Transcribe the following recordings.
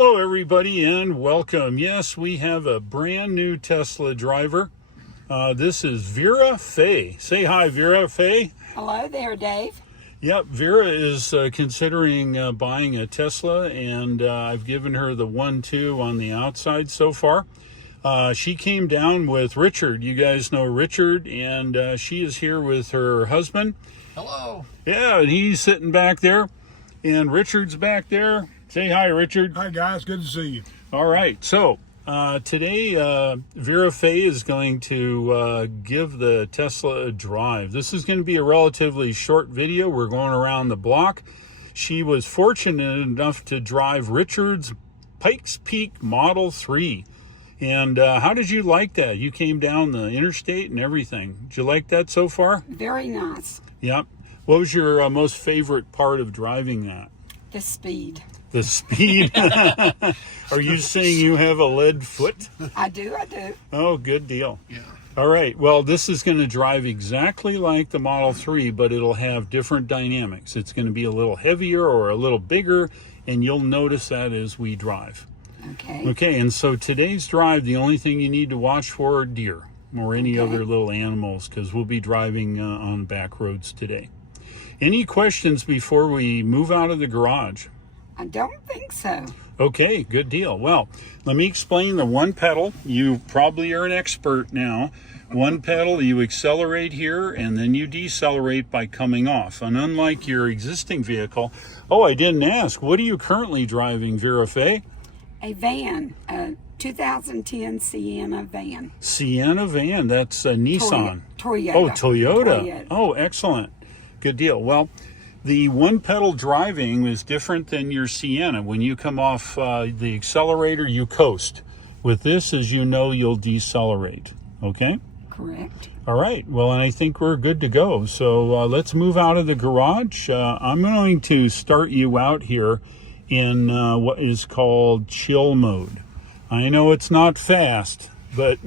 Hello, everybody, and welcome. Yes, we have a brand new Tesla driver. This is Vera Faye. Say hi, Vera Faye. Hello there, Dave. Yep, Vera is considering buying a Tesla, and I've given her the 1-2 on the outside so far. She came down with Richard. You guys know Richard, and she is here with her husband. Hello. Yeah, and he's sitting back there, and Richard's back there. Say hi, Richard. Hi, guys. Good to see you. All right. So today, Vera Faye is going to give the Tesla a drive. This is going to be a relatively short video. We're going around the block. She was fortunate enough to drive Richard's Pikes Peak Model 3. And how did you like that? You came down the interstate and everything. Did you like that so far? Very nice. Yep. What was your most favorite part of driving that? The speed. The speed? Are you saying you have a lead foot? I do. Oh, good deal. Yeah. All right. Well, this is going to drive exactly like the Model 3, but it'll have different dynamics. It's going to be a little heavier or a little bigger, and you'll notice that as we drive. Okay. Okay, and so today's drive, the only thing you need to watch for are deer or any other little animals, because we'll be driving on back roads today. Any questions before we move out of the garage? I don't think so. Okay, good deal. Well, let me explain the one pedal. You probably are an expert now. One pedal, you accelerate here, and then you decelerate by coming off. And unlike your existing vehicle, oh, I didn't ask, what are you currently driving, Vera Faye? A van, a 2010 Sienna van. Sienna van, that's a Nissan. Toyota. Oh, Toyota. Oh, excellent. Good deal. Well, the one pedal driving is different than your Sienna. When you come off the accelerator, you coast. With this, as you know, you'll decelerate. Okay? Correct. All right. Well, and I think we're good to go. So let's move out of the garage. I'm going to start you out here in what is called chill mode. I know it's not fast, but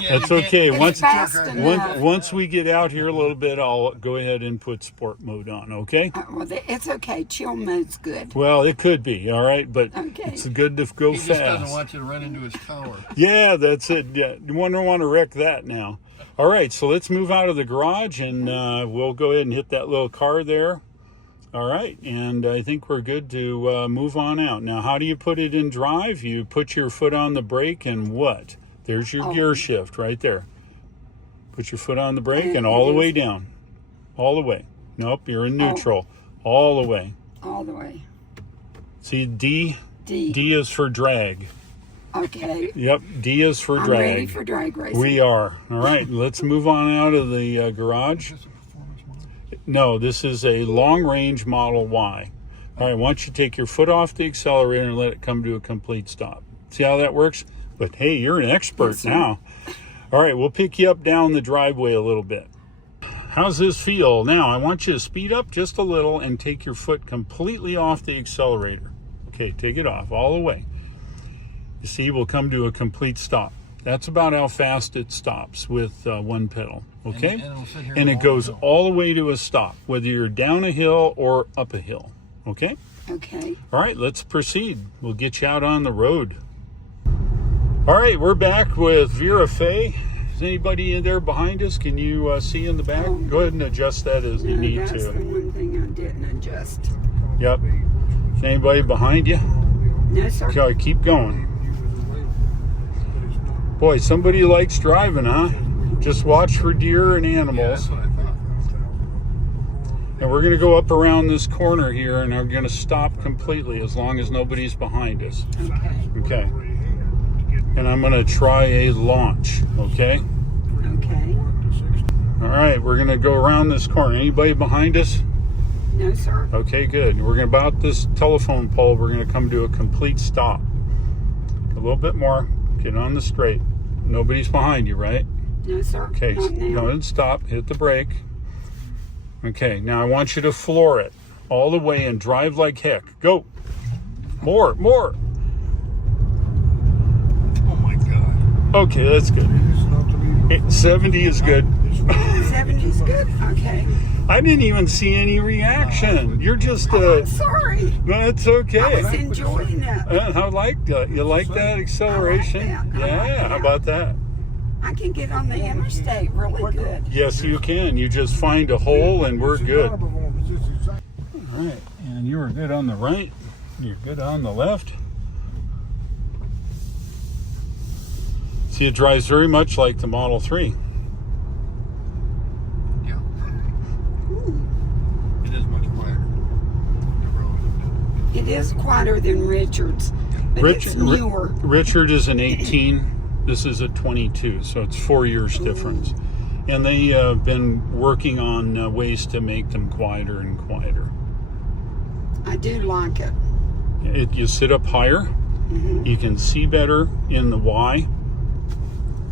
that's okay. Once we get out here a little bit, I'll go ahead and put sport mode on, okay? Well, it's okay. Chill mode's good. Well, it could be, all right, but it's good to go fast. He just doesn't want you to run into his tower. Yeah, that's it. Yeah, you wouldn't want to wreck that now. All right, so let's move out of the garage, and we'll go ahead and hit that little car there. All right, and I think we're good to move on out. Now, how do you put it in drive? You put your foot on the brake and what? There's your gear shift right there. Put your foot on the brake and all the way down. All the way. Nope, you're in neutral. All the way. All the way. See, D? D. D is for drag. Okay. Yep, D is for drag. I'm ready for drag racing. We are. All right, let's move on out of the garage. No, this is a long-range Model Y. All right, once you take your foot off the accelerator and let it come to a complete stop. See how that works? But hey, you're an expert now. All right, we'll pick you up down the driveway a little bit. How's this feel? Now, I want you to speed up just a little and take your foot completely off the accelerator. Okay, take it off all the way. You see, we'll come to a complete stop. That's about how fast it stops with one pedal, okay? And it goes all the way to a stop, whether you're down a hill or up a hill, okay? Okay. All right, let's proceed. We'll get you out on the road. All right, we're back with Vera Faye. Is anybody in there behind us? Can you see in the back? Go ahead and adjust that as you need that's to. the one thing I didn't adjust. Yep. Is anybody behind you? No, sir. Okay, keep going. Boy, somebody likes driving, huh? Just watch for deer and animals. Yeah, that's what I thought. And we're going to go up around this corner here, and we're going to stop completely as long as nobody's behind us. Okay. Okay. And I'm going to try a launch, okay? Okay. All right, we're going to go around this corner. Anybody behind us? No, sir. Okay, good. We're going to, about this telephone pole, we're going to come to a complete stop. A little bit more. Get on the straight. Nobody's behind you, right? No, sir. Okay, Not now. go ahead and stop. Hit the brake. Okay, now I want you to floor it all the way and drive like heck. Go. More. Oh, my God. Okay, that's good. 70 is good. 70 70's good. Okay. I didn't even see any reaction. You're just, Oh, I'm sorry. no, it's I okay. was enjoying it. I like that. You like that acceleration? I like that. Yeah, how about that? I can get on the interstate really good. Yes, you can. You just find a hole and we're good. All right, and you were good on the right. You're good on the left. See, it drives very much like the Model 3. Yeah. It is much quieter. It is quieter than Richard's, but it's newer. Richard is an 18. This is a 22, so it's 4 years difference. And they have been working on ways to make them quieter and quieter. I do like it. You sit up higher. Mm-hmm. You can see better in the Y.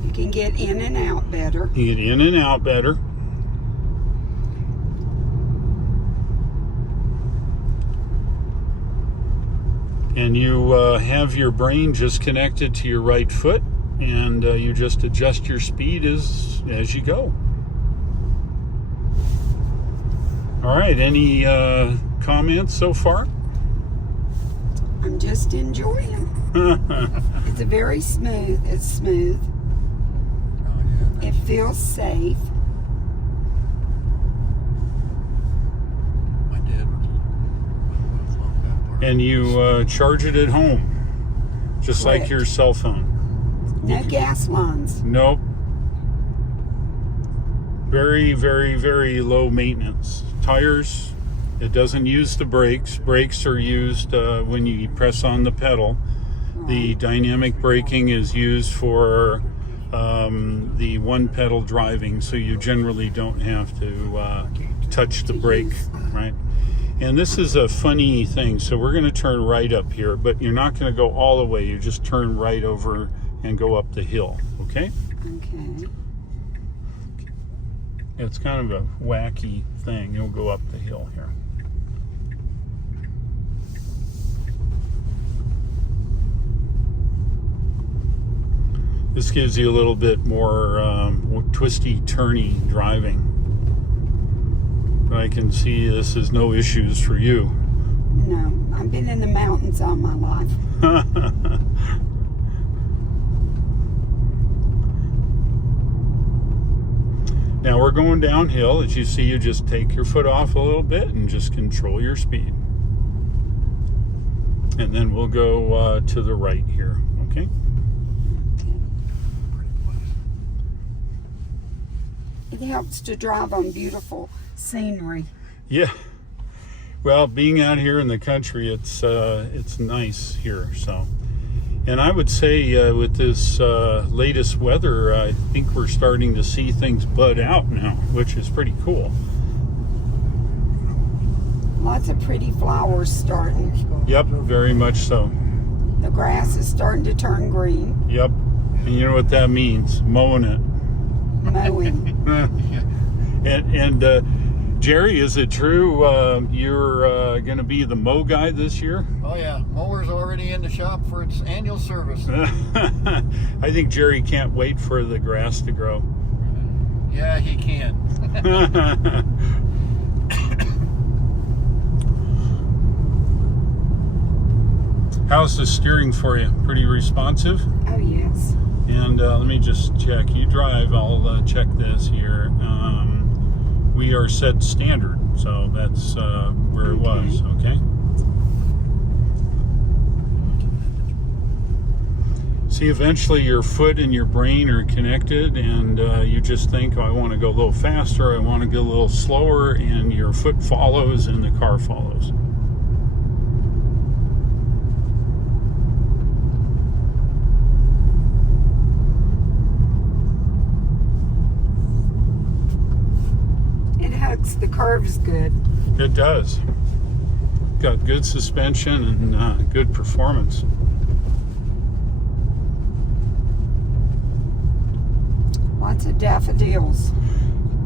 You can get in and out better. You get in and out better. And you have your brain just connected to your right foot, and you just adjust your speed as you go. All right, any comments so far? I'm just enjoying. It's very smooth. It's smooth. Oh, yeah. It feels safe. My dad was love that part. And you charge it at home, just like Correct. your cell phone. No gas lines. Nope. Very, very, very low maintenance. Tires, it doesn't use the brakes. Brakes are used when you press on the pedal. The dynamic braking is used for the one pedal driving, so you generally don't have to touch the brake, right? And this is a funny thing. So we're going to turn right up here, but you're not going to go all the way. You just turn right over and go up the hill, okay? Okay. It's kind of a wacky thing. You'll go up the hill here. This gives you a little bit more twisty, turny driving. But I can see this is no issues for you. No, I've been in the mountains all my life. Now we're going downhill. As you see, you just take your foot off a little bit and just control your speed. And then we'll go to the right here, okay? It helps to drive on beautiful scenery. Yeah. Well, being out here in the country, it's nice here. So, and I would say with this latest weather, I think we're starting to see things bud out now, which is pretty cool. Lots of pretty flowers starting. Yep, very much so. The grass is starting to turn green. Yep. And you know what that means? Mowing it. Mowing. And Jerry, is it true you're going to be the mow guy this year? Oh yeah, mower's already in the shop for its annual service. I think Jerry can't wait for the grass to grow. Yeah, he can. How's the steering for you? Pretty responsive? Oh, yes. And let me just check. You drive. I'll check this here. We are set standard, so that's where it was, okay? See, eventually your foot and your brain are connected, and you just think, oh, I want to go a little faster, I want to go a little slower, and your foot follows and the car follows. It hugs the curves good. It does. Got good suspension and good performance. Lots of daffodils.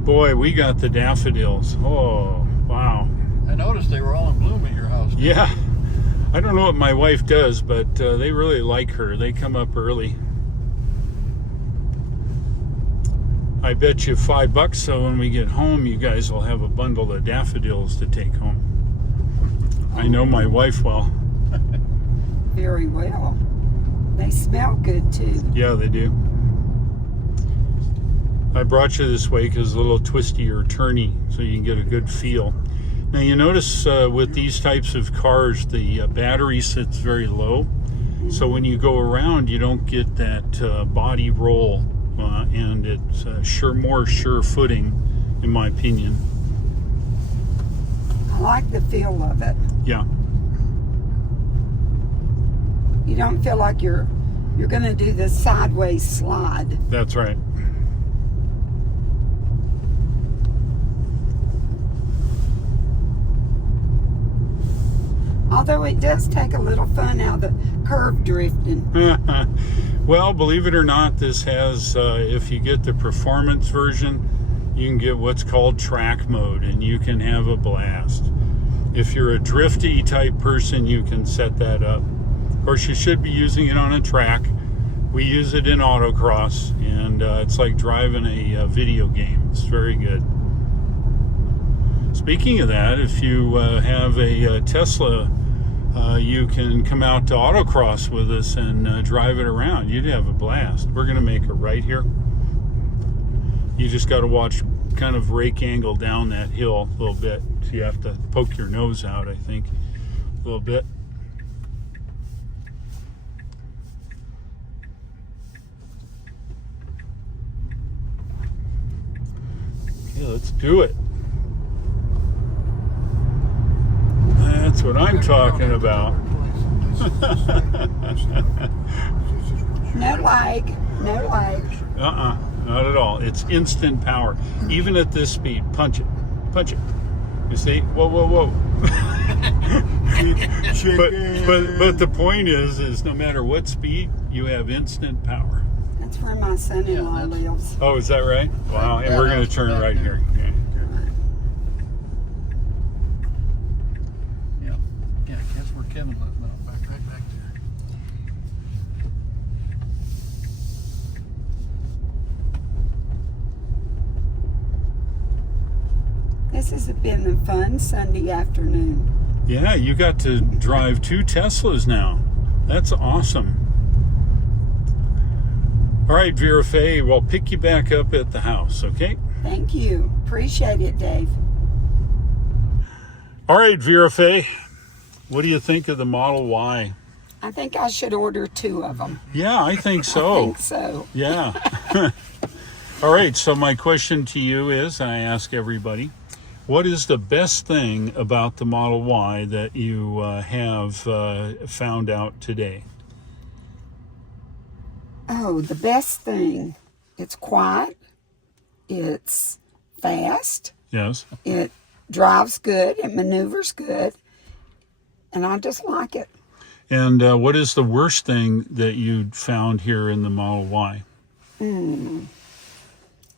Boy, we got the daffodils. Oh, wow. I noticed they were all in bloom at your house. Yeah. I don't know what my wife does, but they really like her. They come up early. I bet you $5, so when we get home, you guys will have a bundle of daffodils to take home. I know my wife well. Very well. They smell good too. Yeah, they do. I brought you this way because it's a little twisty or turny, so you can get a good feel. Now you notice with these types of cars, the battery sits very low. So when you go around, you don't get that body roll, and it's more sure footing, in my opinion. I like the feel of it. Yeah. You don't feel like you're going to do the sideways slide. That's right. Although it does take a little fun out of the curve drifting. Well, believe it or not, this has, if you get the performance version, you can get what's called track mode, and you can have a blast. If you're a drifty type person, you can set that up. Of course, you should be using it on a track. We use it in autocross, and it's like driving a video game. It's very good. Speaking of that, if you have a Tesla, you can come out to autocross with us and drive it around. You'd have a blast. We're going to make it right here. You just got to watch kind of rake angle down that hill a little bit. So you have to poke your nose out, I think, a little bit. Okay, let's do it. That's what I'm talking about. No lag. No lag. Not at all. It's instant power. Even at this speed, punch it. Punch it. You see? Whoa, whoa, whoa. but the point is no matter what speed, you have instant power. That's where my son-in-law lives. Oh, is that right? Wow. And we're going to turn right here. Okay. Yeah, that's where Kevin lives now. Back there. This has been a fun Sunday afternoon. Yeah, you got to drive 2 Teslas now. That's awesome. All right, Vera Faye, we'll pick you back up at the house, okay? Thank you. Appreciate it, Dave. All right, Vera Faye, what do you think of the Model Y? I think I should order 2 of them. Yeah, I think so. I think so. Yeah. All right, so my question to you is, and I ask everybody, what is the best thing about the Model Y that you have found out today? Oh, the best thing. It's quiet. It's fast. Yes. It drives good. It maneuvers good. And I just like it. And what is the worst thing that you found here in the Model Y?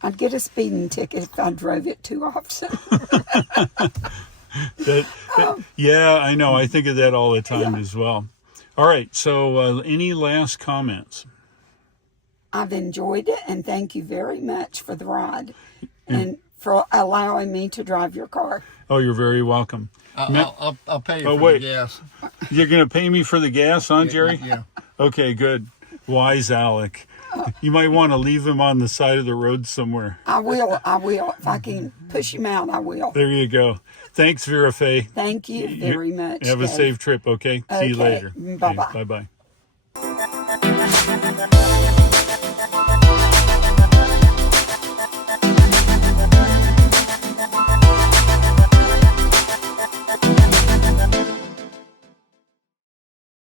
I'd get a speeding ticket if I drove it too often. Yeah, I know. I think of that all the time as well. All right. So any last comments? I've enjoyed it, and thank you very much for the ride and for allowing me to drive your car. Oh, you're very welcome. I'll pay you for the gas. You're going to pay me for the gas, huh, Jerry? Yeah. Okay, good. Wise Alec. You might want to leave him on the side of the road somewhere. I will. If I can push him out, I will. There you go. Thanks, Vera Faye. Thank you very much. Have a Dave. safe trip, okay? See you later. Bye-bye. Okay, bye-bye.